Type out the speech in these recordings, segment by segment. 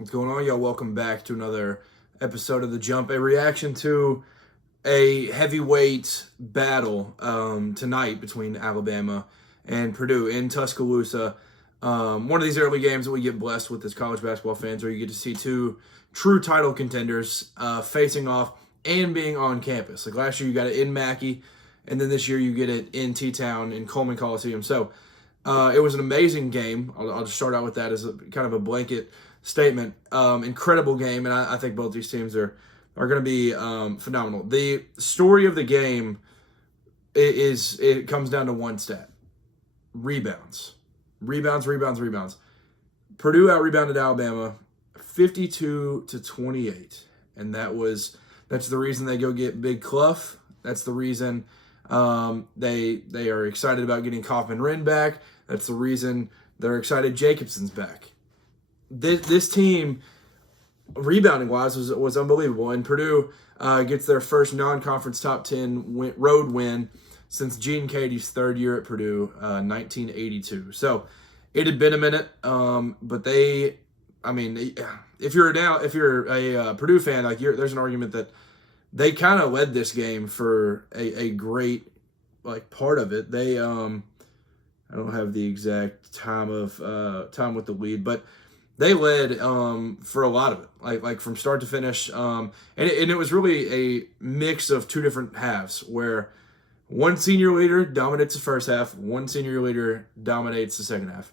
What's going on, y'all? Welcome back to another episode of The Jump, a reaction to a heavyweight battle tonight between Alabama and Purdue in Tuscaloosa. One of these early games that we get blessed with as college basketball fans, where you get to see two true title contenders facing off and being on campus. Like last year, you got it in Mackey, and then this year you get it in T-Town in Coleman Coliseum. So it was an amazing game. I'll just start out with that as kind of a blanket statement. Incredible game, and I think both these teams are going to be phenomenal. The story of the game it comes down to one stat: rebounds. Purdue out-rebounded Alabama 52-28, and that's the reason they go get Big Clough. That's the reason they are excited about getting Kaufman-Wren back. That's the reason they're excited Jacobson's back. This team, rebounding-wise, was unbelievable. And Purdue gets their first non-conference top 10 road win since Gene Katie's third year at Purdue, 1982. So it had been a minute, but if you're a Purdue fan, there's an argument that they kind of led this game for a great part of it. They I don't have the exact time with the lead, but they led for a lot of it, like from start to finish, and it was really a mix of two different halves, where one senior leader dominates the first half, one senior leader dominates the second half.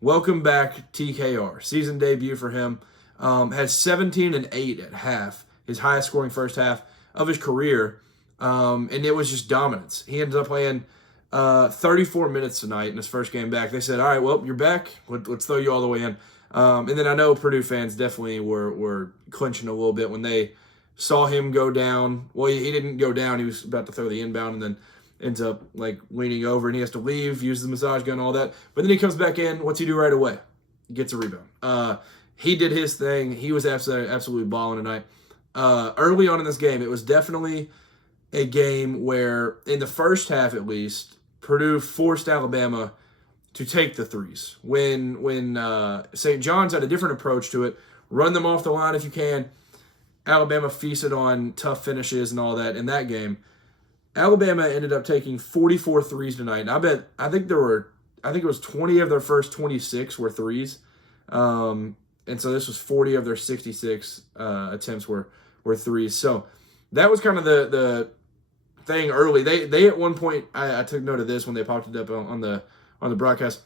Welcome back, TKR. Season debut for him. Has 17 and 8 at half, his highest scoring first half of his career, and it was just dominance. He ended up playing 34 minutes tonight in his first game back. They said, all right, well, you're back. Let's throw you all the way in. And then I know Purdue fans definitely were clinching a little bit when they saw him go down. Well, he didn't go down. He was about to throw the inbound and then ends up leaning over, and he has to leave, use the massage gun, all that. But then he comes back in. What's he do right away? He gets a rebound. He did his thing. He was absolutely balling tonight. Early on in this game, it was definitely a game where, in the first half at least, Purdue forced Alabama to take the threes. When St. John's had a different approach to it, run them off the line if you can. Alabama feasted on tough finishes and all that in that game. Alabama ended up taking 44 threes tonight. And I think it was 20 of their first 26 were threes. And so this was 40 of their 66 attempts were threes. So that was kind of the thing early. They at one point, I took note of this when they popped it up on the broadcast.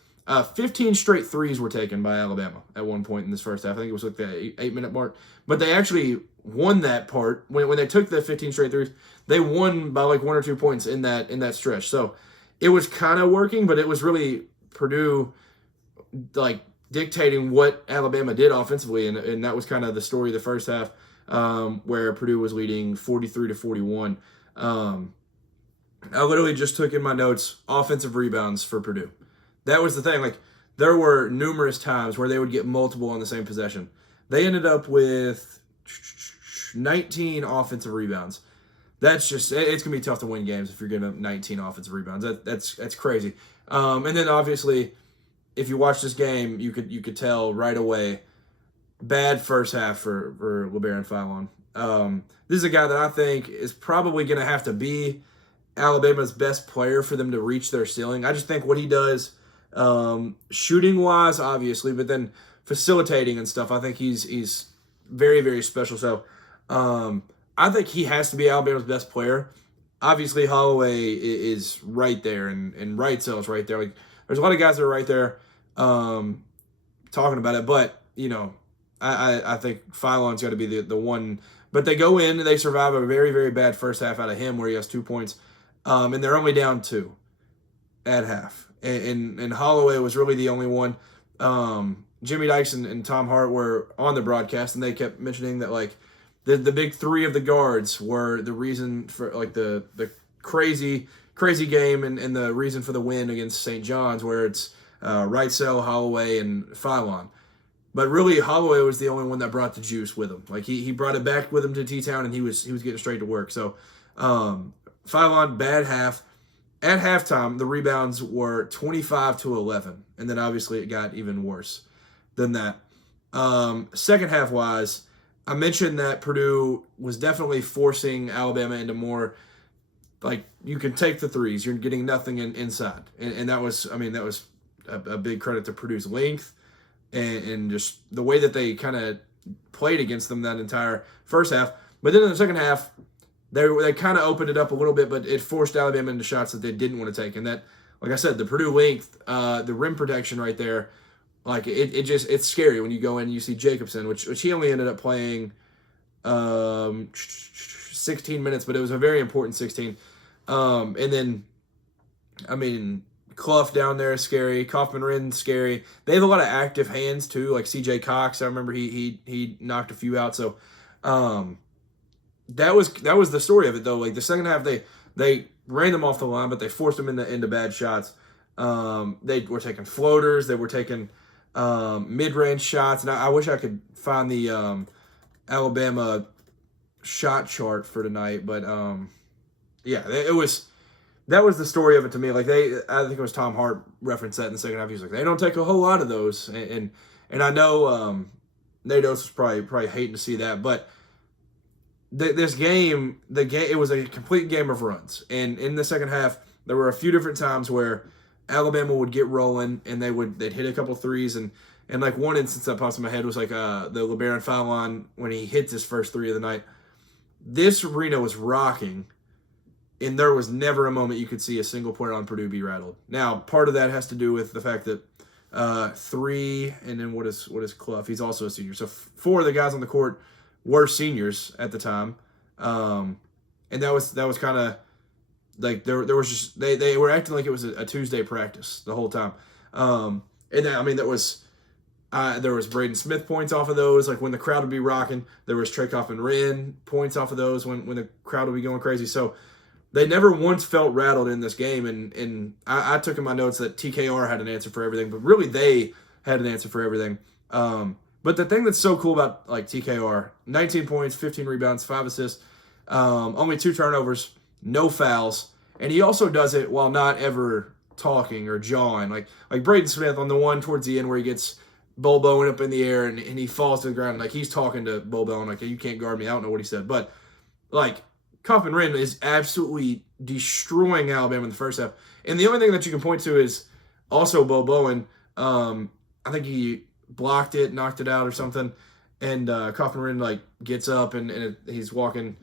15 straight threes were taken by Alabama at one point in this first half. I think it was the 8-minute mark. But they actually won that part. When they took the 15 straight threes, they won by 1 or 2 points in that stretch. So it was kind of working, but it was really Purdue dictating what Alabama did offensively, and that was kind of the story of the first half, where Purdue was leading 43-41. I literally just took in my notes offensive rebounds for Purdue. That was the thing. There were numerous times where they would get multiple on the same possession. They ended up with 19 offensive rebounds. It's going to be tough to win games if you're getting up 19 offensive rebounds. That's crazy. And then obviously, if you watch this game, you could tell right away, bad first half for Labaron Philon. This is a guy that I think is probably going to have to be Alabama's best player for them to reach their ceiling. I just think what he does, shooting-wise, obviously, but then facilitating and stuff, I think he's very, very special. So I think he has to be Alabama's best player. Obviously, Holloway is right there, and Wrightsell's right there. There's a lot of guys that are right there talking about it, but, I think Philon's got to be the one. But they go in and they survive a very, very bad first half out of him where he has 2 points. And they're only down 2 at half. And Holloway was really the only one. Jimmy Dykes and Tom Hart were on the broadcast, and they kept mentioning that the big three of the guards were the reason for the crazy game and the reason for the win against St. John's, where it's Wrightsell, Holloway, and Philon. But really, Holloway was the only one that brought the juice with him. He brought it back with him to T-Town, and he was getting straight to work. So Philon, bad half. At halftime, the rebounds were 25-11, and then obviously it got even worse than that. Second half wise, I mentioned that Purdue was definitely forcing Alabama into more, like, you can take the threes, you're getting nothing inside. And that was, that was a big credit to Purdue's length and just the way that they kind of played against them that entire first half. But then in the second half, they kind of opened it up a little bit, but it forced Alabama into shots that they didn't want to take. And that, like I said, the Purdue length, the rim protection right there, like it's scary when you go in and you see Jacobson, which he only ended up playing 16 minutes, but it was a very important 16. And then, Clough down there is scary. Kaufman-Wren scary. They have a lot of active hands too, like C.J. Cox. I remember he knocked a few out. So that was the story of it though. Like the second half, they ran them off the line, but they forced them into bad shots. They were taking floaters. They were taking mid-range shots. And I wish I could find the Alabama shot chart for tonight, but that was the story of it to me. Like I think it was Tom Hart referenced that in the second half. He was like, they don't take a whole lot of those, and I know Nate Oates was probably hating to see that, but this game, it was a complete game of runs, and in the second half there were a few different times where Alabama would get rolling and they'd hit a couple threes, and like one instance that pops in my head was like the Labaron Philon when he hits his first three of the night. This arena was rocking. And there was never a moment you could see a single player on Purdue be rattled. Now, part of that has to do with the fact that three, and then what is Clough? He's also a senior. So four of the guys on the court were seniors at the time, and that was kind of like there was just they were acting like it was a Tuesday practice the whole time, and then, that was. There was Braden Smith points off of those, like when the crowd would be rocking. There was Trey Kaufman-Wren points off of those when the crowd would be going crazy. So they never once felt rattled in this game, and I took in my notes that TKR had an answer for everything, but really they had an answer for everything. But the thing that's so cool about like TKR, 19 points, 15 rebounds, 5 assists, only 2 turnovers, no fouls, and he also does it while not ever talking or jawing. Like Braden Smith on the one towards the end where he gets Boboing up in the air and he falls to the ground, like he's talking to Bobo and like, you can't guard me. I don't know what he said, but like Kaufman-Wren is absolutely destroying Alabama in the first half. And the only thing that you can point to is also Boboing. I think he blocked it, knocked it out or something. And Kaufman-Wren like gets up and he's walking,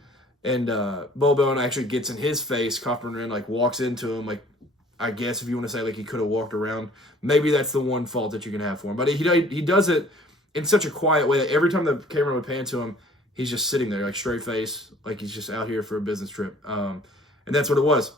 and Boboing actually gets in his face. Kaufman-Wren like walks into him, like I guess if you want to say like he could have walked around. Maybe that's the one fault that you can have for him. But he does it in such a quiet way that every time the camera would pan to him, he's just sitting there, like straight face, like he's just out here for a business trip. And that's what it was.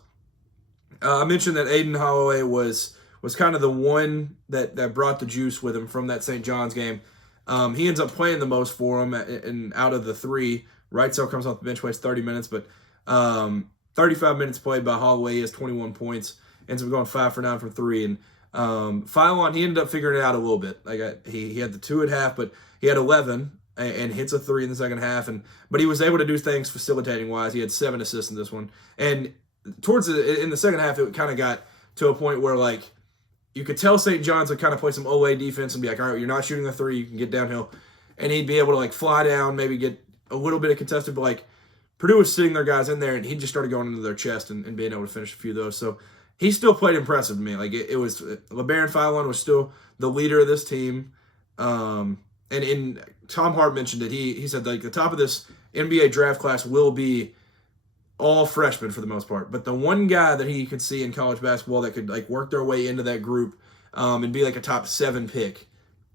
I mentioned that Aiden Holloway was kind of the one that brought the juice with him from that St. John's game. He ends up playing the most for him, and out of the 3, Wrightsell comes off the bench, plays 30 minutes, but 35 minutes played by Holloway. He has 21 points, ends up going 5 for 9 from 3. And Philon, he ended up figuring it out a little bit. Like he had the 2 at half, but he had 11 and hits a 3 in the second half. But he was able to do things facilitating wise. He had 7 assists in this one. And in the second half, it kind of got to a point where like you could tell St. John's would kind of play some OA defense and be like, all right, you're not shooting the 3, you can get downhill. And he'd be able to like fly down, maybe get a little bit of contested, but like Purdue was sitting their guys in there, and he just started going into their chest and being able to finish a few of those. So he still played impressive to me. Like it was Labaron Philon was still the leader of this team. And Tom Hart mentioned it. He said like the top of this NBA draft class will be all freshmen for the most part. But the one guy that he could see in college basketball that could like work their way into that group and be like a top 7 pick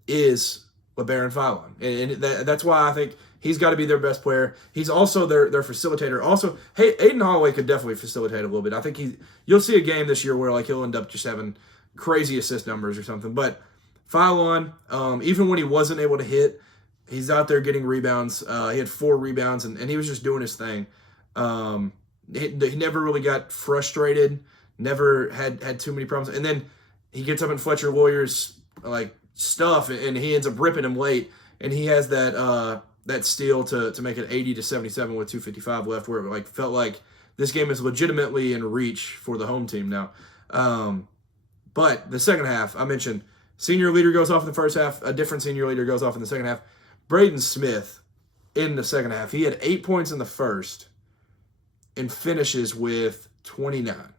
is Labaron Philon. And that's why I think he's got to be their best player. He's also their facilitator. Also, hey, Aiden Holloway could definitely facilitate a little bit. I think you'll see a game this year where like he'll end up just having crazy assist numbers or something. But Philon, even when he wasn't able to hit, he's out there getting rebounds. He had 4 rebounds, and he was just doing his thing. He never really got frustrated, never had too many problems. And then he gets up in Fletcher Lawyer's like stuff, and he ends up ripping him late. And he has that steal to make it 80-77 with 2:55 left, where it like felt like this game is legitimately in reach for the home team now. But the second half, I mentioned Senior leader goes off in the first half. A different senior leader goes off in the second half. Braden Smith in the second half. He had 8 points in the first and finishes with 29.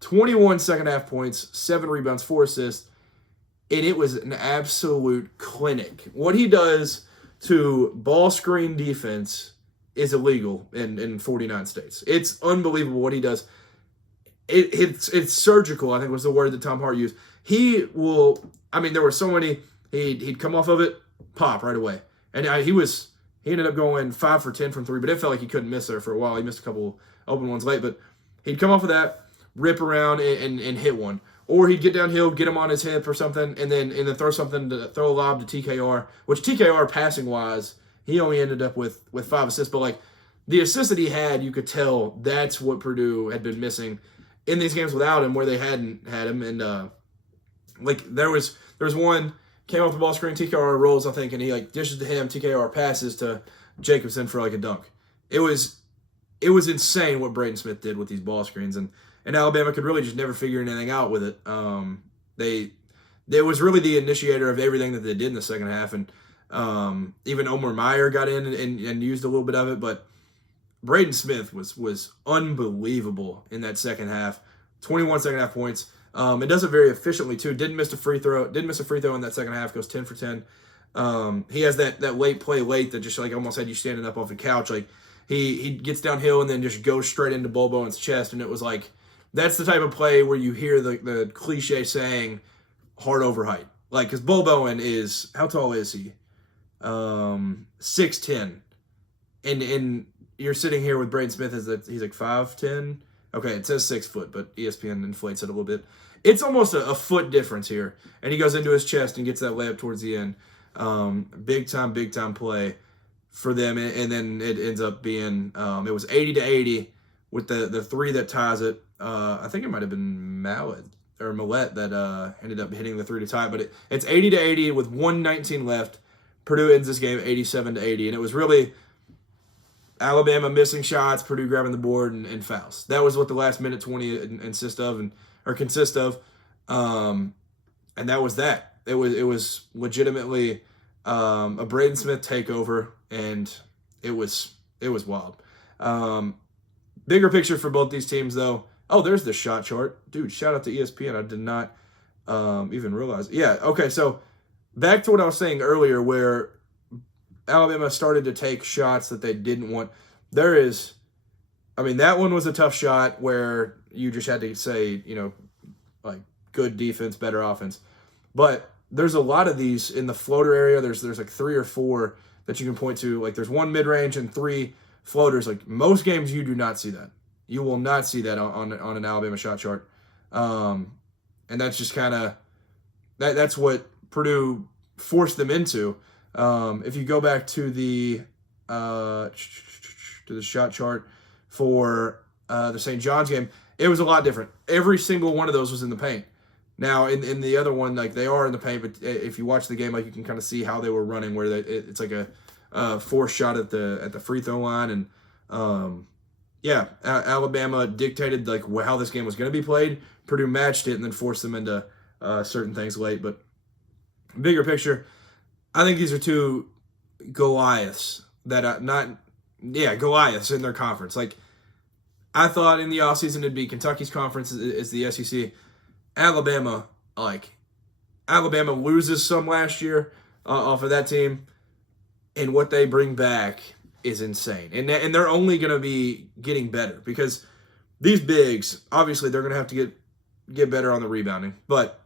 21 second half points, 7 rebounds, 4 assists, and it was an absolute clinic. What he does to ball screen defense is illegal in 49 states. It's unbelievable what he does. It's surgical, I think was the word that Tom Hart used. He will, I mean, there were so many, he'd come off of it, pop right away. And he ended up going 5 for 10 from 3, but it felt like he couldn't miss there for a while. He missed a couple open ones late, but he'd come off of that, rip around and hit one. Or he'd get downhill, get him on his hip or something, and then throw a lob to TKR, which TKR passing-wise, he only ended up with 5 assists. But, like, the assists that he had, you could tell that's what Purdue had been missing in these games without him, where they hadn't had him. And, there was one, came off the ball screen, TKR rolls, I think, and he, like, dishes to him, TKR passes to Jacobson for, like, a dunk. It was insane what Braden Smith did with these ball screens, and Alabama could really just never figure anything out with it. They was really the initiator of everything that they did in the second half, and even Omar Meyer got in and used a little bit of it, but Braden Smith was unbelievable in that second half. 21 second half points. It does it very efficiently too. Didn't miss a free throw in that second half. Goes 10 for 10. He has that late play that just like almost had you standing up off the couch. Like he gets downhill and then just goes straight into Bol Bowen's chest, and it was like that's the type of play where you hear the cliche saying heart over height. Like, because Bol Bowen is, how tall is he? 6'10". And you're sitting here with Braden Smith, he's like 5'10". Okay, it says 6 foot, but ESPN inflates it a little bit. It's almost a foot difference here. And he goes into his chest and gets that layup towards the end. Big time play for them. And then it ends up being, it was 80-80 with the three that ties it. I think it might have been Millette that ended up hitting the 3 to tie. But it's 80-80 with 1:19 left. Purdue ends this game 87-80. And it was really Alabama missing shots, Purdue grabbing the board, and fouls. That was what the last minute 20 consist of. And that was that. It was legitimately a Braden Smith takeover, and it was wild. Bigger picture for both these teams, though. Oh, there's the shot chart. Dude, shout out to ESPN. I did not even realize. Yeah, okay, so back to what I was saying earlier where Alabama started to take shots that they didn't want. That one was a tough shot where you just had to say, like good defense, better offense. But there's a lot of these in the floater area. There's like 3 or 4 that you can point to. Like there's 1 mid-range and 3 floaters. Like most games you do not see that. You will not see that on an Alabama shot chart. And that's just kind of that's what Purdue forced them into. If you go back to the shot chart for the St. John's game, it was a lot different. Every single one of those was in the paint. Now, in the other one, like they are in the paint, but if you watch the game, like you can kind of see how they were running, where it's like a forced shot at the free throw line, and Alabama dictated like how this game was going to be played. Purdue matched it and then forced them into certain things late. But bigger picture, I think these are 2 Goliaths that Goliaths in their conference. Like I thought in the offseason it'd be Kentucky's conference is the SEC. Alabama loses some last year off of that team, and what they bring back is insane. And they're only going to be getting better because these bigs, obviously, they're going to have to get better on the rebounding. But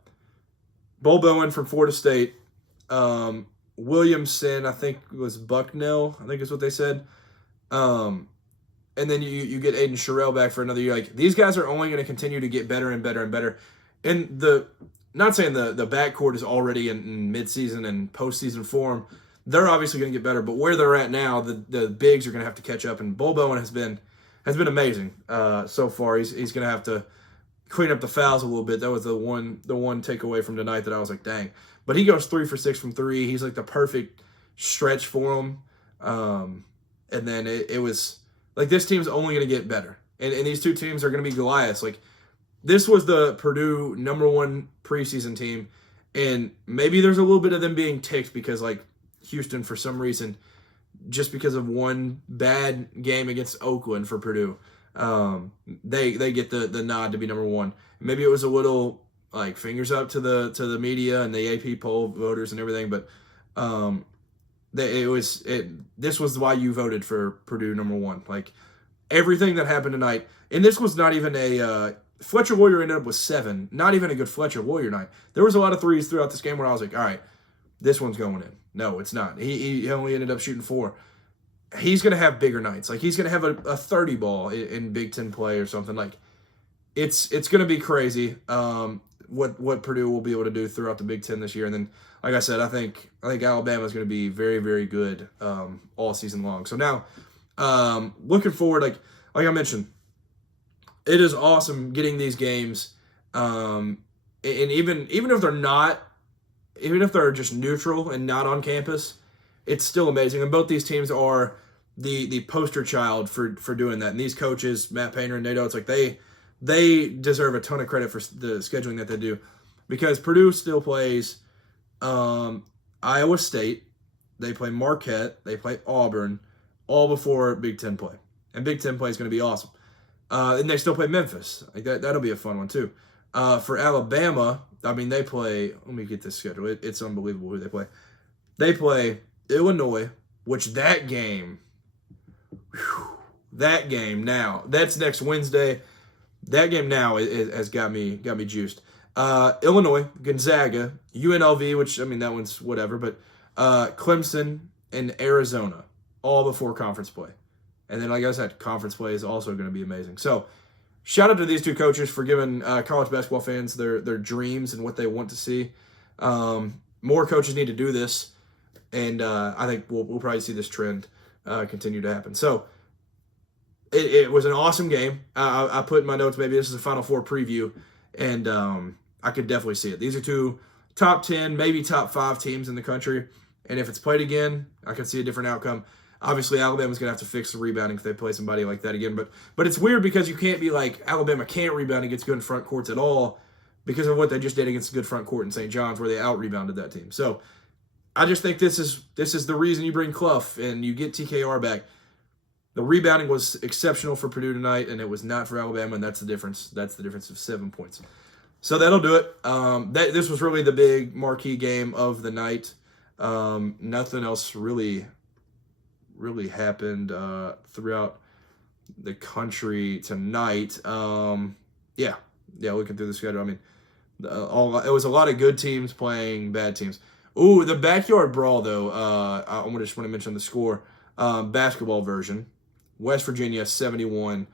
Bol Bowen from Florida State, Williamson, I think it was Bucknell, I think is what they said. And then you get Aiden Sherrill back for another year. Like these guys are only going to continue to get better and better and better. And not saying the backcourt is already in midseason and postseason form. They're obviously going to get better, but where they're at now, the bigs are going to have to catch up. And Bol Bowen has been amazing so far. He's going to have to clean up the fouls a little bit. That was the one takeaway from tonight that I was like, dang. But he goes 3 for 6 from 3. He's like the perfect stretch for him. And then it was like this team's only going to get better. And these 2 teams are going to be Goliaths. Like this was the Purdue #1 preseason team. And maybe there's a little bit of them being ticked because, like, Houston, for some reason, just because of one bad game against Oakland for Purdue, they get the nod to be number one. Maybe it was a little like fingers up to the media and the AP poll voters and everything, but this was why you voted for Purdue number one. Like everything that happened tonight, and this was not even a Fletcher Warrior ended up with 7. Not even a good Fletcher Warrior night. There was a lot of threes throughout this game where I was like, all right, this one's going in. No, it's not. He only ended up shooting 4. He's going to have bigger nights. Like, he's going to have a 30 ball in Big Ten play or something. Like, it's going to be crazy what Purdue will be able to do throughout the Big Ten this year. And then, like I said, I think Alabama is going to be very, very good all season long. So now, looking forward, like I mentioned, it is awesome getting these games. And even if they're not, even if they're just neutral and not on campus, it's still amazing. And both these teams are the poster child for doing that. And these coaches, Matt Painter and Nate Oates, like they deserve a ton of credit for the scheduling that they do, because Purdue still plays Iowa State, they play Marquette, they play Auburn, all before Big Ten play. And Big Ten play is going to be awesome. And they still play Memphis. Like that'll be a fun one too. For Alabama, I mean, they play. Let me get this schedule. It's unbelievable who they play. They play Illinois, which that game now, that's next Wednesday. That game now has got me juiced. Illinois, Gonzaga, UNLV, which I mean that one's whatever, but Clemson and Arizona, all before conference play. And then, like I said, conference play is also going to be amazing. So, shout out to these two coaches for giving college basketball fans their dreams and what they want to see. More coaches need to do this, and I think we'll probably see this trend continue to happen. So, it was an awesome game. I put in my notes, maybe this is a Final Four preview, and I could definitely see it. These are two top 10, maybe top 5 teams in the country, and if it's played again, I could see a different outcome. Obviously, Alabama's going to have to fix the rebounding if they play somebody like that again. But it's weird because you can't be like, Alabama can't rebound against good front courts at all because of what they just did against a good front court in St. John's where they out-rebounded that team. So I just think this is the reason you bring Clough and you get TKR back. The rebounding was exceptional for Purdue tonight, and it was not for Alabama, and that's the difference. That's the difference of 7 points. So that'll do it. This was really the big marquee game of the night. Nothing else really happened throughout the country tonight. Looking through the schedule, I mean, it was a lot of good teams playing bad teams. Ooh, the backyard brawl, though, I just want to mention the score. Basketball version, West Virginia 71,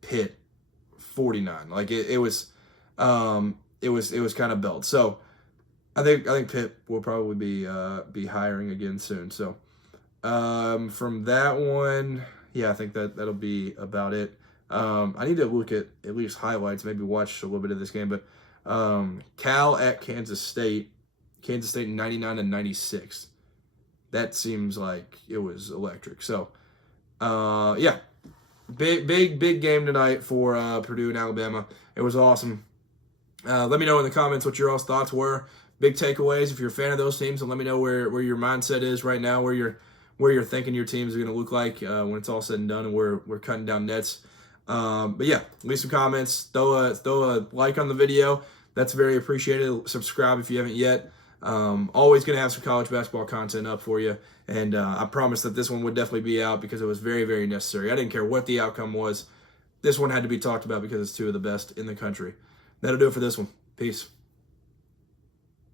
Pitt 49. Like, it was kind of belt. So, I think Pitt will probably be hiring again soon. So, from that one, I think that'll be about it. I need to look at least highlights, maybe watch a little bit of this game, but Cal at Kansas State 99-96. That seems like it was electric. So, big game tonight for Purdue and Alabama. It was awesome. Let me know in the comments what your all's thoughts were. Big takeaways if you're a fan of those teams, and let me know where your mindset is right now, where you're thinking your teams are going to look like when it's all said and done, and we're cutting down nets. Leave some comments. Throw a like on the video. That's very appreciated. Subscribe if you haven't yet. Always going to have some college basketball content up for you, and I promise that this one would definitely be out because it was very, very necessary. I didn't care what the outcome was. This one had to be talked about because it's two of the best in the country. That'll do it for this one. Peace.